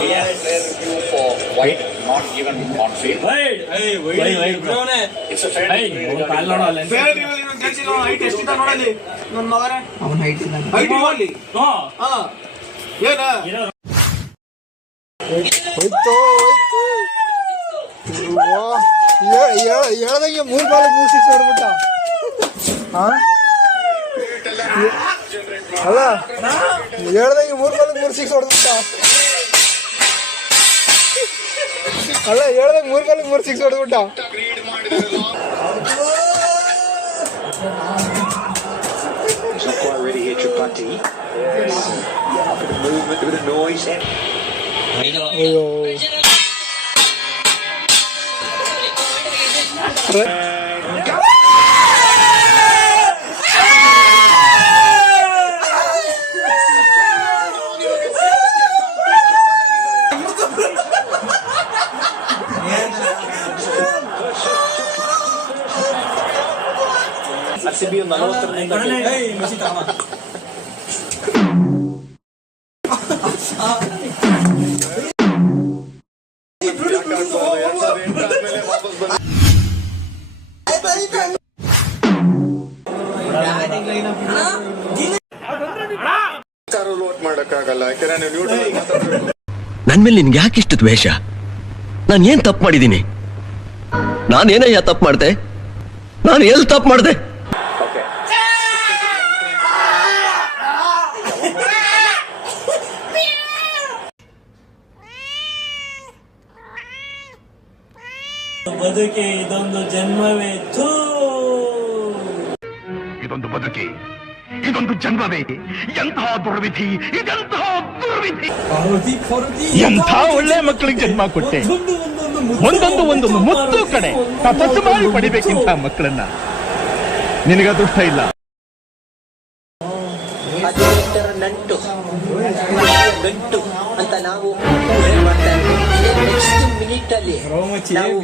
We had a fair review for white, not given on field. It's a fair review. ನನ್ನ ಮಗನೇ ಅವನ height ಹೋಗ್ಲಿ ಹೋಯ್ತು ಹೇಳ್ದಂಗೆ 3 ಬಾಲ್ 3 6 ಹೊಡ್ಬಿಟ್ಟ. ಅಲ್ಲ ಹೇಳ್ದಂಗೆ 3 ಬಾಲ್ 3 6 ಹೊಡ್ಬಿಟ್ಟ. ಅಲ್ಲ ಹೇಳ್ದಂಗೆ 3 ball 3 6 ಹೊಡ್ಬಿಟ್ಟ. Not quite ready here, Tripathi. Yes. A bit of movement, a bit of noise. ಅಯ್ಯೋ RCB 40 ಮಾಡಕ್ಕಾಗಲ್ಲ. ಯಾಕಂದ್ರೆ ನೀವು ನ್ಯೂಟ್ರಲ್ ಮಾತಾಡ್ಬೇಕು. ನನ್ ಮೇಲೆ ನಿನ್ಗೆ ಯಾಕೆ ಇಷ್ಟು ದ್ವೇಷ? ನಾನು ಏನ್ ತಪ್ಪು ಮಾಡಿದ್ದೀನಿ? ನಾನೇನಯ್ಯ ತಪ್ಪು ಮಾಡ್ದೆ? ನಾನು ಎಲ್ಲಿ ತಪ್ಪು ಮಾಡ್ದೆ? ಬದುಕೆ ಇದೊಂದು ಜನ್ಮವೇ, ಇದೊಂದು ಬದುಕಿ, ಇದೊಂದು ಜನ್ಮವೇ, ಎಂತಹ ದುರ್ವಿಧಿ, ಇದೆಂತಹ ದುರ್ವಿಧಿ. ಎಂಥ ಒಳ್ಳೆ ಮಕ್ಕಳಿಗೆ ಜನ್ಮ ಕೊಟ್ಟೆ. ಒಂದೊಂದು ಮುತ್ತು ಕಡೆ ತಪಸ್ಸು ಮಾಡಿ ಪಡಿಬೇಕಿಂತ ಮಕ್ಕಳನ್ನ. ನಿನಗ ಅದೃಷ್ಟ ಇಲ್ಲ. ನಂಟು ಗಂಟು ಅಂತ ನಾವು ಮಾಡ್ತಾ ಇದ್ದೀವಿ. ನೆಕ್ಸ್ಟ್ ಮಿನಿಟ್ ಅಲ್ಲಿ ನಾವು